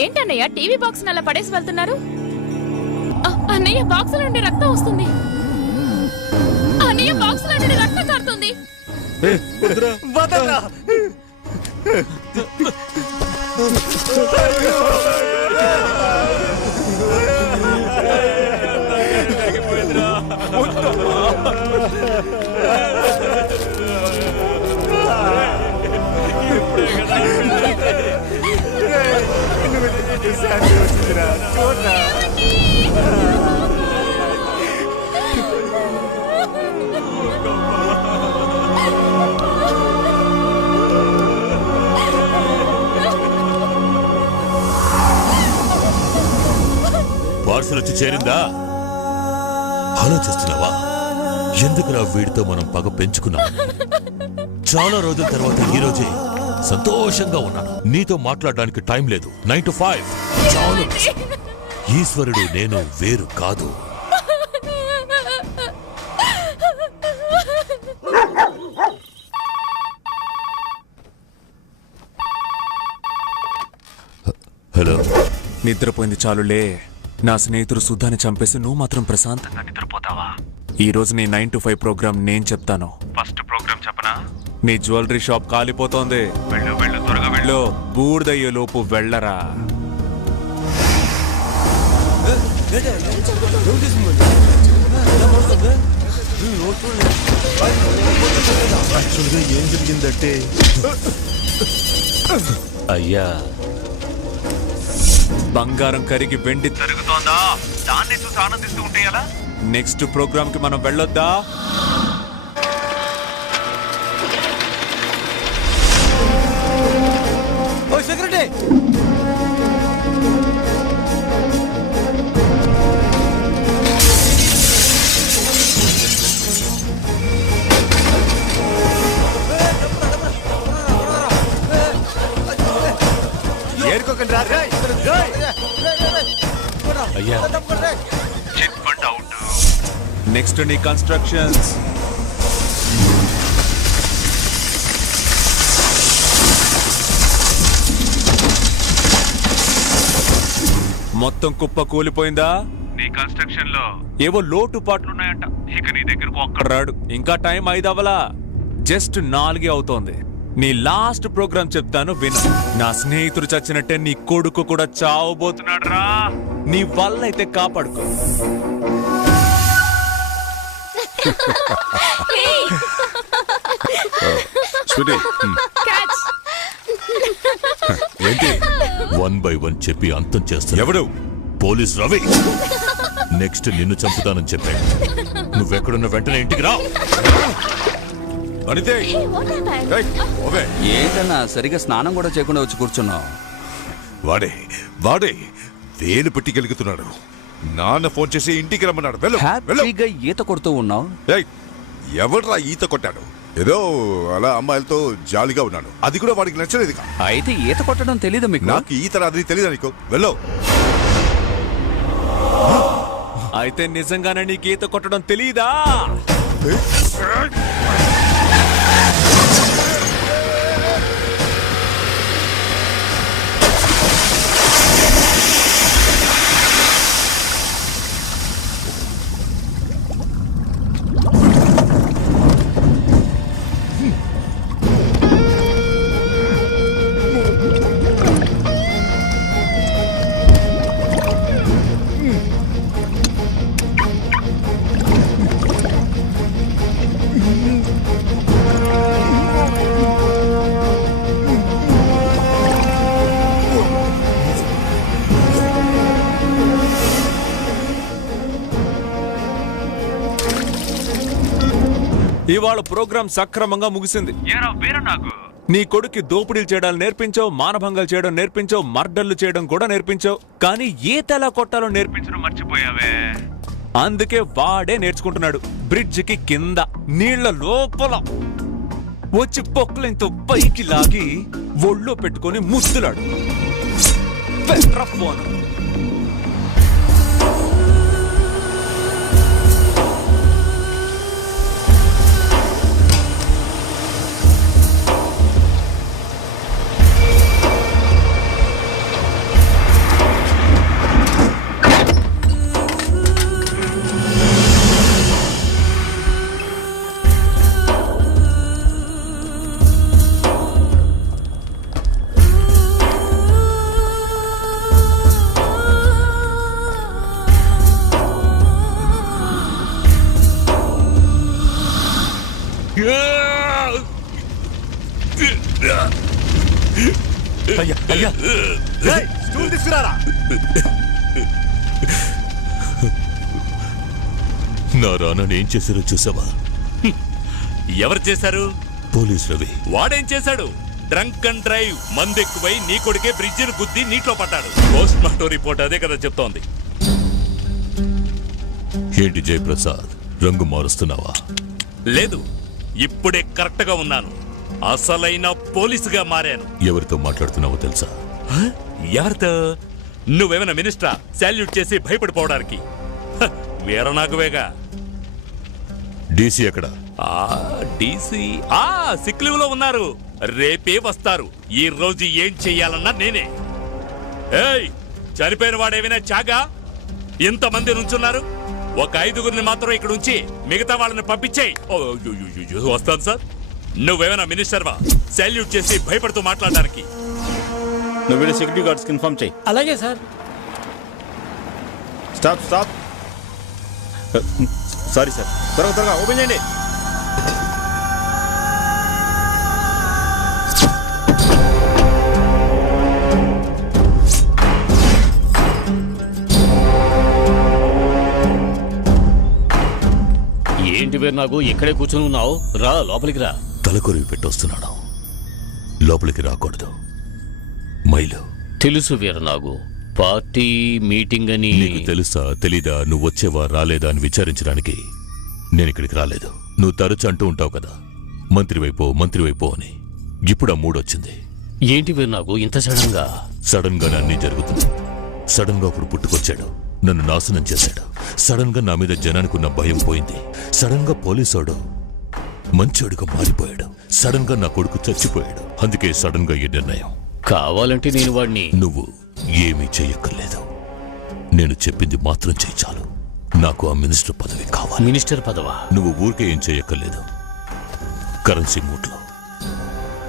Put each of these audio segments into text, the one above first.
ఏంటన్నయ్య TV box అలా పడేసి వెళ్తున్నారు? అన్నయ్య బాక్స్ నుండి రక్తం వస్తుంది. అన్నయ్య బాక్స్ నుండి రక్తం కారుతుంది. పార్సల్ వచ్చి చేరిందా? ఆలోచిస్తున్నావా ఎందుకురా వీడితో మనం పగ పెంచుకున్నాం? చాలా రోజుల తర్వాత ఈ రోజే సంతోషంగా ఉన్నాను. నీతో మాట్లాడడానికి టైం లేదు. 9 to 5 చాలు. ఈశ్వరుడు నేను వేరు కాదు. హలో. నిద్రపోయింది చాలులే. నా స్నేహితుడు సుధాని చంపేసి నువ్వు మాత్రం ప్రశాంతంగా నిద్రపోతావా? ఈ రోజు నీ 9 to 5 ప్రోగ్రామ్ నేను చెప్తాను. ఫస్ట్ ప్రోగ్రామ్ చెప్పనా? నీ జ్యువెలరీ షాప్ కాలిపోతోంది. వెళ్ళు వెళ్ళు, త్వరగా వెళ్ళు. బూడిదయ్యే లోపు వెళ్ళరా. ఏం జరిగిందంటే అయ్యా, బంగారం కరిగి వెండి తరుగుతోందా? దాన్ని చూసి ఆనందిస్తూ ఉంటే ఎలా? నెక్స్ట్ ప్రోగ్రామ్ కి మనం వెళ్ళొద్దా? సెక్రటరీ, అయ్యా, నెక్స్ట్ నీ కన్స్ట్రక్షన్స్. మొత్తం కుప్ప కూలిపోయిందా? నీ కన్స్ట్రక్షన్ లో ఏవో లోటుపాట్లున్నాయంట. ఇక నీ దగ్గరకు ఒక్కడ రాడు. ఇంకా టైం 5 అవ్వలా, జస్ట్ 4 అవుతోంది. నీ లాస్ట్ ప్రోగ్రామ్ చెప్తాను విను. నా స్నేహితుడు చచ్చినట్టే నీ కొడుకు కూడా చావబోతున్నాడు రా. నీ వల్ల అయితే కాపాడుకో. ఏంటి 1 by 1 చెప్పి అంతం చేస్తా? ఎవడు? పోలీస్ రవి. నెక్స్ట్ నిన్ను చంపుతానని చెప్పాడు. నువ్వెక్కడున్న వెంటనే ఇంటికి రా. ఏంటన్నా సరిగా స్నానం కూడా చేయకుండా వచ్చి కూర్చున్నావు? వాడే వేలు పెట్టి నాన్న ఫోన్ చేసి ఇంటికి రమ్మన్నాడు. హ్యాపీగా ఈత కొడుతూ ఉన్నావు. ఎవడ్రా ఈత కొట్టాడు? ఏదో అలా అమ్మాయిలతో జాలీగా ఉన్నాడు. అది కూడా వాడికి నచ్చలేదు. అయితే ఈత కొట్టడం తెలీదు మీకు? నాకు ఈత రాదని తెలీదా నీకు? వెళ్ళు. అయితే నిజంగానే నీకు ఈత కొట్టడం తెలీదా? ఇవాళ ప్రోగ్రాం సక్రమంగా ముగిసింది. నీ కొడుకు దోపిడీలు చేయడాలు నేర్పించావు, మానభంగాలు చేయడం నేర్పించావు, మర్డర్లు చేయడం కూడా నేర్పించావు. కానీ ఈత ఎలా కొట్టాలో నేర్పించడం మర్చిపోయావే. అందుకే వాడే నేర్చుకుంటున్నాడు. బ్రిడ్జికి కింద నీళ్ల లోపల వచ్చి పొక్కులతో పైకి లాగి ఒళ్ళో పెట్టుకొని ముస్తులాడు. అయ్యా రేయ్, స్టూల్ తీసుకురారా. నా రానని ఏం చేశారో చూసావా? ఎవరు చేశారు? పోలీస్ రవి. వాడేం చేశాడు? డ్రంక్ అండ్ డ్రైవ్, మందెక్కువై నీ కొడుకే బ్రిడ్జిని గుద్ది నీటిలో పడ్డాడు. పోస్ట్ మార్టం రిపోర్ట్ అదే కదా చెప్తోంది. ఏంటి జయప్రసాద్, రంగు మారుస్తున్నావా? లేదు, ఇప్పుడే కరెక్ట్ గా ఉన్నాను. అసలైన పోలీసుగా మారాను. ఎవరితో మాట్లాడుతున్నావో తెలుసా? ఎవరితో? నువ్వేమైనా మినిస్టరా సాల్యూట్ చేసి భయపడిపోవడానికి? వీరనాగువేగా. డీసీ ఎక్కడ? డీసీ సిక్ లీవ్ లో ఉన్నారు. రేపే వస్తారు. ఈ రోజు ఏం చెయ్యాలన్నా నేనే. ఏయ్, చనిపోయిన వాడేమైనా చాగా? ఇంతమంది నుంచున్నారు. ఒక 5గురిని మాత్రం ఇక్కడ ఉంచి మిగతా వాళ్ళని పంపించేయి. వస్తాను సార్. నువ్వేమైనా మినిస్టర్వా సాల్యూట్ చేసి భయపడుతూ మాట్లాడడానికి? నువ్వు వెళ్ళి సెక్యూరిటీ గార్డ్స్కి ఇన్ఫార్మ్ చేయి. అలాగే sir. Stop stop. Sorry sir, త్వరగా త్వరగా ఓపెన్ చేయండి. ఏంటి వేరు నాకు ఇక్కడే కూర్చొని ఉన్నావు? రా లోపలికి రా. తలకొరివి పెట్టొస్తున్నాను. లోపలికి రాకూడదు. మైలు తెలుసు వీర నాగు, పార్టీ మీటింగ్ అని. నీకు తెలుసా తెలీదా? నువ్వు వచ్చేవా రాలేదా అని విచారించడానికి నేను ఇక్కడికి రాలేదు. నువ్వు తరచు అంటూ ఉంటావు కదా, మంత్రివైపో అని. ఇప్పుడు ఆ మూడొచ్చింది. ఏంటి వీర నాగు ఇంత సడన్ గా? సడన్ గా అన్నీ జరుగుతుంది. సడన్ గా ఇప్పుడు పుట్టుకొచ్చాడు, నన్ను నాశనం చేశాడు. సడన్ గా నా మీద జనానికి ఉన్న భయం పోయింది. సడన్ గా పోలీసోడు మంచోడుగా మారిపోయాడు. సడన్ గా నా కొడుకు చచ్చిపోయాడు. అందుకే సడన్ గా ఈ నిర్ణయం. కావాలంటే నేను వాడిని. నువ్వు ఏమీ చెయ్యక్కర్లేదు. నేను చెప్పింది మాత్రం చెయ్యి చాలు. నాకు ఆ మినిస్టర్ పదవి కావాలి. మినిస్టర్ పదవా? నువ్వు ఊరికే ఏం చెయ్యక్కర్లేదు. కరెన్సీ మూట్లో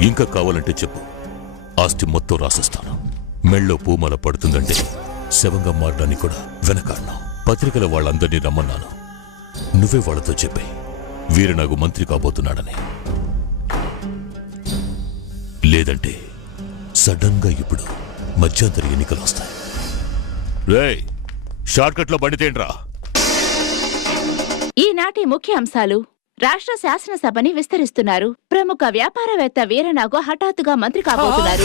ఇంకా కావాలంటే చెప్పు, ఆస్తి మొత్తం రాసిస్తాను. మెళ్ళో పూమాల పడుతుందంటే శవంగా మారడానికి కూడా వెనకాడినా. పత్రికల వాళ్ళందరినీ రమ్మన్నాను. నువ్వే వాళ్ళతో చెప్పే వీరనాగు మంత్రి కాబోతున్నాడని. లేదంటే సడన్ గా ఇప్పుడు మధ్యంతర ఎన్నికలు వస్తాయి. రేయ్, షార్ట్ కట్ లో బండితేంట్రా? ఈనాటి ముఖ్య అంశాలు. రాష్ట్ర శాసనసభని విస్తరిస్తున్నారు. ప్రముఖ వ్యాపారవేత్త వీరనాగు హఠాత్తుగా మంత్రి కాబోతున్నారు.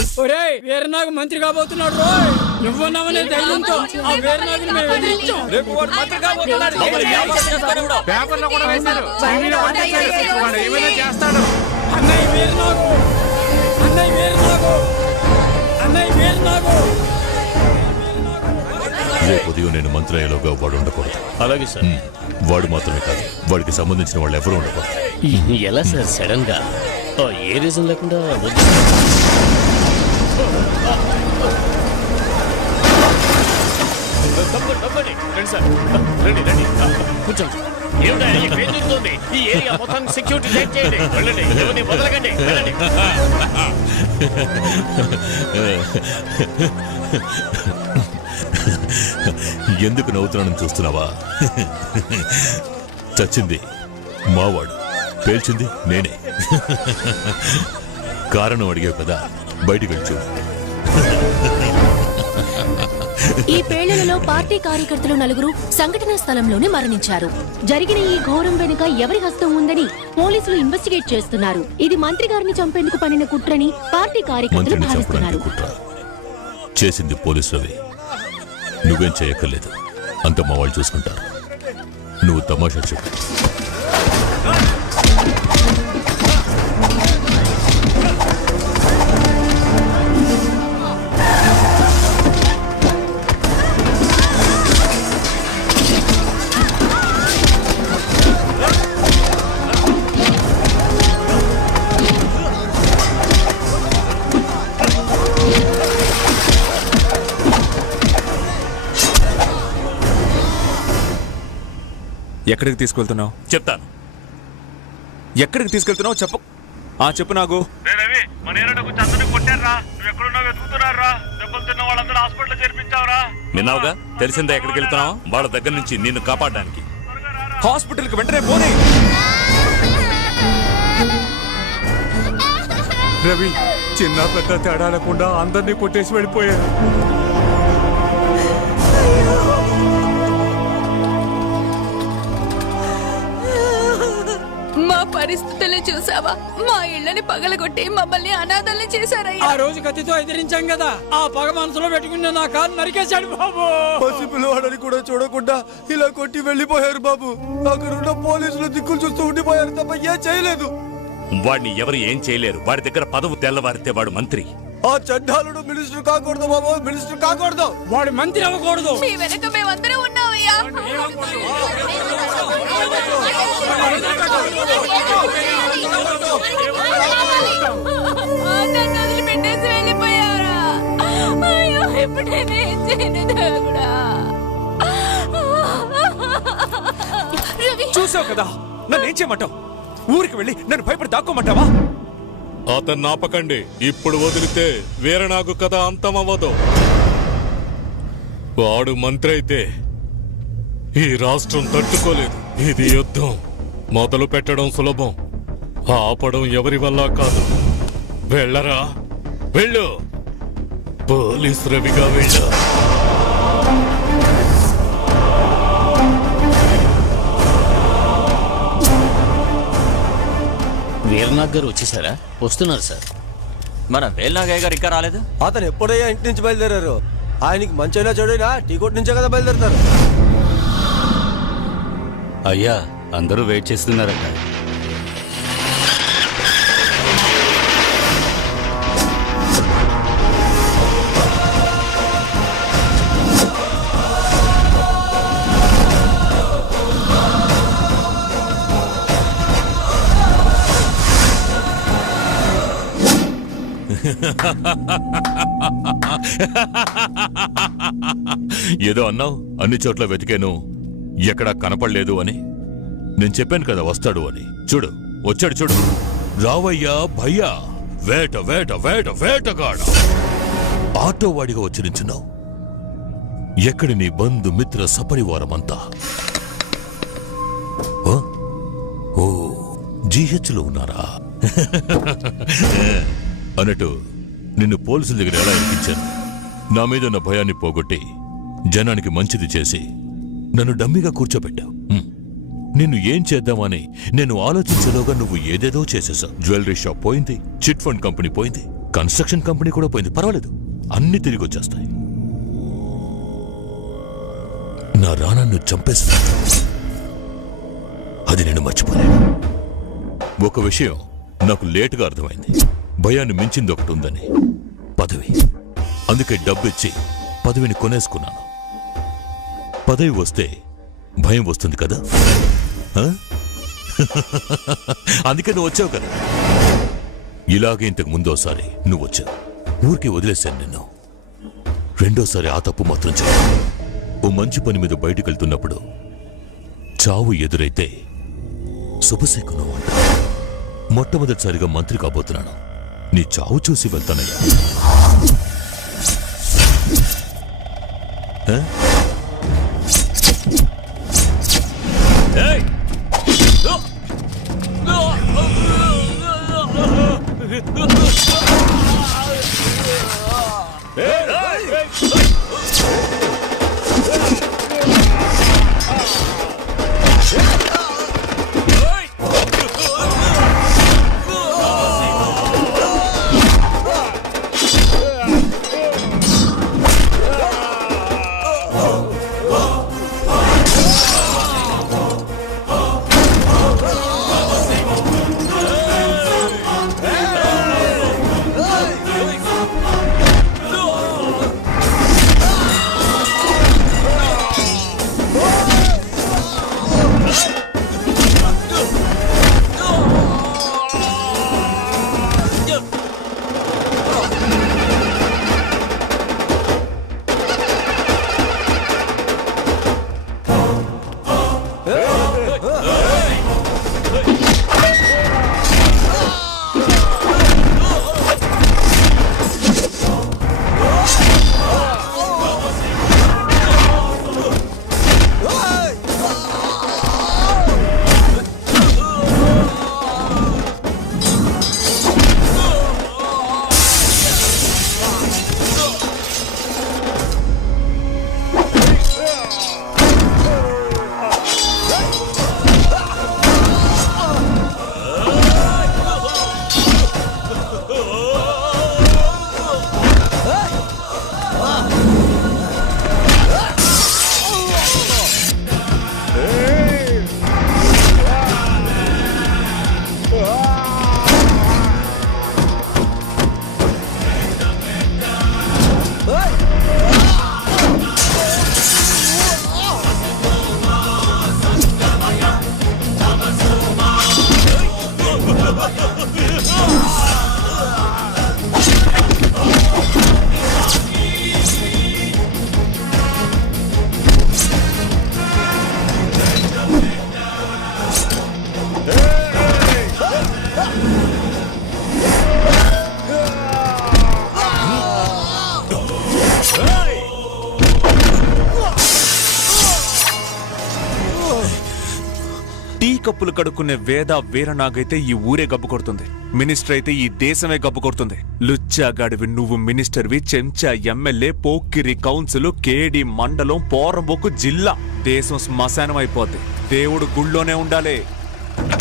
వీరనాగు మంత్రి కాబోతున్నాడు. రోయ్, నువ్వున్నావనే ధైర్యంతో ఆ వీరనాగుని మేము ఎదిరించాం. రేపు వాడు మంత్రి కాబోతున్నాడు. పేపర్లో కూడా వేశారు. వాడు ఏమైనా చేస్తాడు. అన్నయ్య వీరనాగు, అన్నయ్య వీరనాగు, అన్నయ్య వీరనాగు. రేపు ఉదయం నేను మంత్రి అయ్యేలోగా వాడు ఉండకూడదు. అలాగే సార్. వాడు మాత్రమే కాదు, వాడికి సంబంధించిన వాళ్ళు ఎవరు ఉండకూడదు. ఎలా సార్ సడన్ గా? ఏ రీజన్ లేకుండా వద్దు. కూర్చోండి. ఏమిటా ఇక్కడ ఏం జరుగుతోంది? ఈ ఏరియా మొత్తం సెక్యూరిటీ టైట్ చేయండి. వెళ్ళండి, ఎవరిని వదలకండి. వెళ్ళండి. ఎందుకు నవ్వుతున్నానని చూస్తున్నావా? చచ్చింది మావాడు, పేల్చింది నేనే. కారణం అడిగావు కదా, బయటికి వెళ్ళి చూడు. ఈ పేలుళ్లలో పార్టీ కార్యకర్తలు 4 సంఘటనా స్థలంలోనే మరణించారు. జరిగిన ఈ ఘోరం వెనుక ఎవరి హస్తం ఉందని పోలీసులు ఇన్వెస్టిగేట్ చేస్తున్నారు. ఇది మంత్రి గారిని చంపేందుకు పనిన కుట్రని పార్టీ కార్యకర్తలు మంత్రిని భావిస్తున్నారు. చంపడానికి కుట్ర చేసింది పోలీసులవి. నువ్వేం చేయక్కర్లేదు, అంత మా వాళ్ళు చూసుకుంటారు. నువ్వు తమాషా చెప్పు. ఎక్కడికి తీసుకెళ్తున్నావు? చెప్తాను. ఎక్కడికి తీసుకెళ్తున్నావు చెప్పు. చెప్పు నాకు. విన్నావుగా, తెలిసిందా ఎక్కడికి వెళ్తున్నావు? వాళ్ళ దగ్గర నుంచి నిన్ను కాపాడడానికి. హాస్పిటల్కి వెంటనే పోనీ. రవి చిన్న పెద్ద తేడా లేకుండా అందరినీ కొట్టేసి వెళ్ళిపోయారు. మా పరిస్థితులు చూసావా? మా ఇళ్ళని పగలగొట్టి మమ్మల్ని అనాథల్ని చేశారయ్యా. ఆ రోజు కత్తితో ఎదిరించాం కదా, ఆ పగ మనసులో పెట్టుకున్న నా కాలు నరికేశాడు బాబు. పసి పిల్లవాడని కూడా చూడకుండా ఇలా కొట్టి వెళ్ళిపోయారు బాబు. అక్కడున్న పోలీసులు దిక్కులు చూస్తూ ఉండిపోయారు తప్ప ఏం చేయలేదు. వాడిని ఎవరు ఏం చేయలేరు. వాడి దగ్గర పదవు తెల్లవారితే వాడు మంత్రి. ఆ చండాలుడు మినిస్టర్ కాకూడదు బాబు, మినిస్టర్ కాకూడదు. వాడు మంత్రి అవ్వకూడదు. మీ వెనక మేమందరం ఉన్నామయ్యా. నన్ను వదిలిపెట్టేసి వెళ్ళిపోయారా? అయ్యో, ఇప్పుడు నేనేం చేయను దేవుడా. చూసావు కదా, నన్ను ఏం చేయమంటావు? ఊరికి వెళ్ళి నన్ను భయపడి దాక్కోమంటావా? అతన్ని ఆపకండి. ఇప్పుడు వదిలితే వీరనాగు కథ అంతమవ్వదు. వాడు మంత్రి అయితే ఈ రాష్ట్రం తట్టుకోలేదు. ఇది యుద్ధం. మొదలు పెట్టడం సులభం, ఆపడం ఎవరి వల్ల కాదు. వెళ్ళరా, వెళ్ళు. పోలీస్ రవిగా వెళ్ళు. వీరనాగ్ గారు వచ్చేసారా? వస్తున్నారు సార్. మన వేల్నాగయ్య గారు ఇంకా రాలేదు. అతను ఎప్పుడయ్యా ఇంటి నుంచి బయలుదేరారు? ఆయనకి మంచైనా చెడైనా టీ కొట్టు నుంచే కదా బయలుదేరుతారు. అయ్యా, అందరూ వెయిట్ చేస్తున్నారట. ఏదో అన్నావు, అన్ని చోట్ల వెతికాను, ఎక్కడా కనపడలేదు అని. నేను చెప్పాను కదా వస్తాడు అని. చూడు, వచ్చాడు చూడు. రావయ్యా భయ్యా, వేట వేట వేట వేటగాడ. ఆటో వాడిగా వచ్చి నించున్నావు. ఎక్కడి నీ బంధు మిత్ర సపరివారమంతా? ఓ, జీహెచ్లో ఉన్నారా? అన్నట్టు నిన్ను పోలీసుల దగ్గర ఎలా ఎక్కించాను? నా మీద ఉన్న భయాన్ని పోగొట్టి జనానికి మంచిది చేసి నన్ను డమ్మిగా కూర్చోబెట్టావు. నిన్ను ఏం చేద్దామని నేను ఆలోచించలోగా నువ్వు ఏదేదో చేసేసావు. జ్యువెలరీ షాప్ పోయింది, చిట్ ఫండ్ కంపెనీ పోయింది, కన్స్ట్రక్షన్ కంపెనీ కూడా పోయింది. పర్వాలేదు, అన్ని తిరిగి వచ్చేస్తాయి. నా రానాన్ని చంపేస్తా. అది నేను మర్చిపోలేను. ఒక విషయం నాకు లేటుగా అర్థమైంది. భయాన్ని మించింది ఒకటి ఉందని, పదవి. అందుకే డబ్బిచ్చి పదవిని కొనేసుకున్నాను. పదవి వస్తే భయం వస్తుంది కదా, అందుకే నువ్వు వచ్చావు కదా. ఇలాగే ఇంతకు ముందోసారి నువ్వు వచ్చావు, ఊరికి వదిలేశాను నిన్ను. రెండోసారి ఆ తప్పు మాత్రం చేయను. ఓ మంచి పని మీద బయటకు వెళ్తున్నప్పుడు చావు ఎదురైతే శుభశకునం అంట. మొట్టమొదటిసారిగా మంత్రి కాబోతున్నాను. నీ చావు చూసి వెళ్తానయ్యా. కప్పులు కడుక్కునే వేద వీరనాగైతే ఈ ఊరే గబ్బు కొడుతుంది. మినిస్టర్ అయితే ఈ దేశమే గబ్బు కొడుతుంది. లుచ్చాగాడివి నువ్వు మినిస్టర్వి, చెంచా ఎమ్మెల్యే, పోక్కిరి కౌన్సిల్, కేడి మండలం, పోరంబోకు జిల్లా. దేశం శ్మశానం అయిపోద్ది. దేవుడు గుళ్ళోనే ఉండాలి,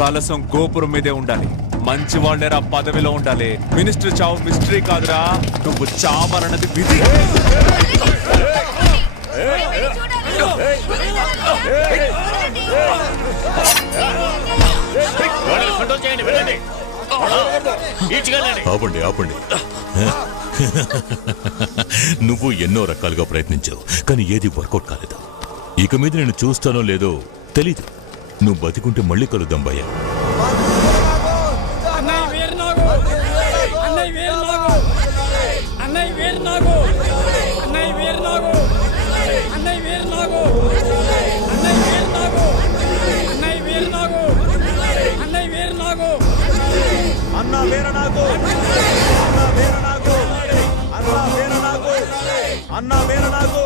కలసం గోపురం మీదే ఉండాలి. మంచి వాళ్ళేరా పదవిలో ఉండాలి. మినిస్టర్ చావు మిస్టరీ కాదురా, నువ్వు చావాలన్నది విధి. కంట్రోల్ చేయండి, వెళ్ళండి. ఆపండి ఆపండి. నువ్వు ఎన్నో రకాలుగా ప్రయత్నించావు, కానీ ఏది వర్కౌట్ కాలేదు. ఇక మీద నేను చూస్తానో లేదో తెలీదు. నువ్వు బతికుంటే మళ్ళీ కలుద్దాం భయ్యా. అన్నా వీరనాగు, అన్నా వీరనాగు, అన్నా వీరనాగు,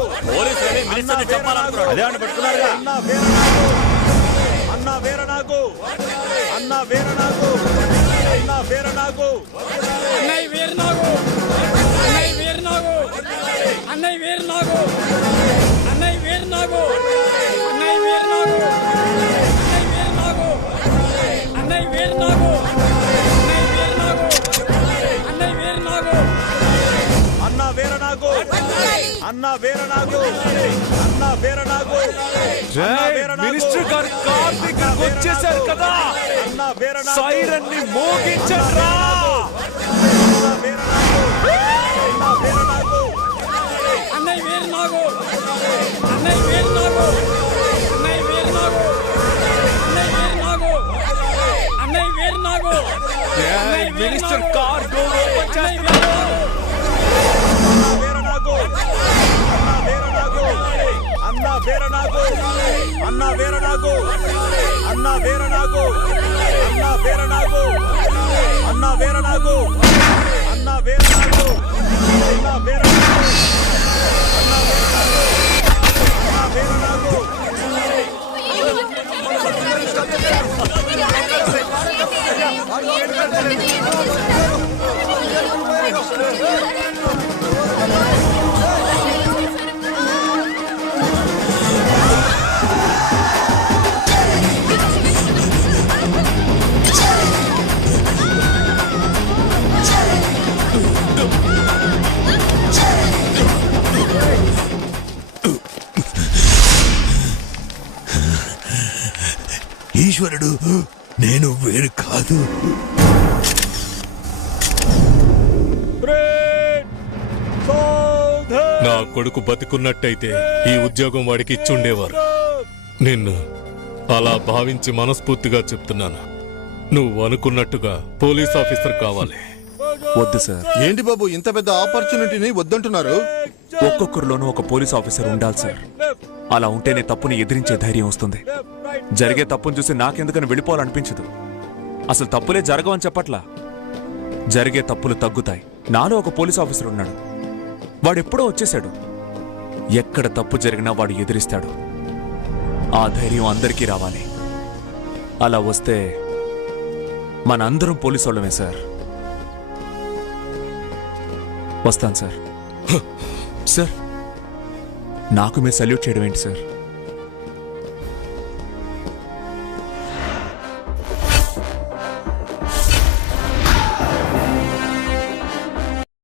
అన్నా వీరనాగు. అదే అని పట్టుకున్నారుగా. అన్నా వీరనాగు, అన్నా వీరనాగు, అన్నా వీరనాగు, అన్నా వీరనాగు, అన్నయ్య వీరనాగు, అన్నయ్య వీరనాగు, అన్నయ్య వీరనాగు, అన్నయ్య వీరనాగు, అన్నయ్య వీరనాగు, అన్నయ్య వీరనాగు, అన్నా వీరనాగు, అన్నా వీరనాగు, అన్నా వీరనాగు. మినిస్టర్ గారు కార్ దగ్గరకు వచ్చేసారు కదా, సైరన్ ని మోగించరా. అన్నయ్య వీరనాగు, అన్నయ్య వీరనాగు, అన్నయ్య వీరనాగు, అన్నయ్య వీరనాగు, అన్నయ్య వీరనాగు. మినిస్టర్ కార్ డోర్ ఓపెన్ చేస్తున్నారు. అన్నా వీరనాగు, అన్నా వీరనాగు, అన్నా వీరనాగు, అన్నా వీరనాగు, అన్నా వీరనాగు, అన్నా వీరనాగు, అన్నా వీరనాగు, అన్నా వీరనాగు, ఈశ్వరుడు, నేను వేరు కాదు. నా కొడుకు బతికున్నట్టయితే ఈ ఉద్యోగం వాడికి ఇచ్చుండేవారు. నిన్ను అలా భావించి మనస్ఫూర్తిగా చెప్తున్నాను. నువ్వు అనుకున్నట్టుగా పోలీస్ ఆఫీసర్ కావాలి. వద్దు సార్. ఏంటి బాబు ఇంత పెద్ద ఆపర్చునిటీని వద్దంటున్నారు? ఒక్కొక్కరిలోనూ ఒక పోలీస్ ఆఫీసర్ ఉండాలి సార్. అలా ఉంటేనే తప్పుని ఎదిరించే ధైర్యం వస్తుంది. జరిగే తప్పును చూసి నాకెందుకని వెళ్ళిపోవాలనిపించదు. అసలు తప్పులే జరగవని చెప్పట్లా, జరిగే తప్పులు తగ్గుతాయి. నాలో ఒక పోలీస్ ఆఫీసర్ ఉన్నాడు. వాడెప్పుడో వచ్చేశాడు. ఎక్కడ తప్పు జరిగినా వాడు ఎదిరిస్తాడు. ఆ ధైర్యం అందరికీ రావాలి. అలా వస్తే మనందరం పోలీసు వాళ్ళమే సార్. వస్తాను సార్. సార్, నాకు మీరు సల్యూట్ చేయడం ఏంటి సార్?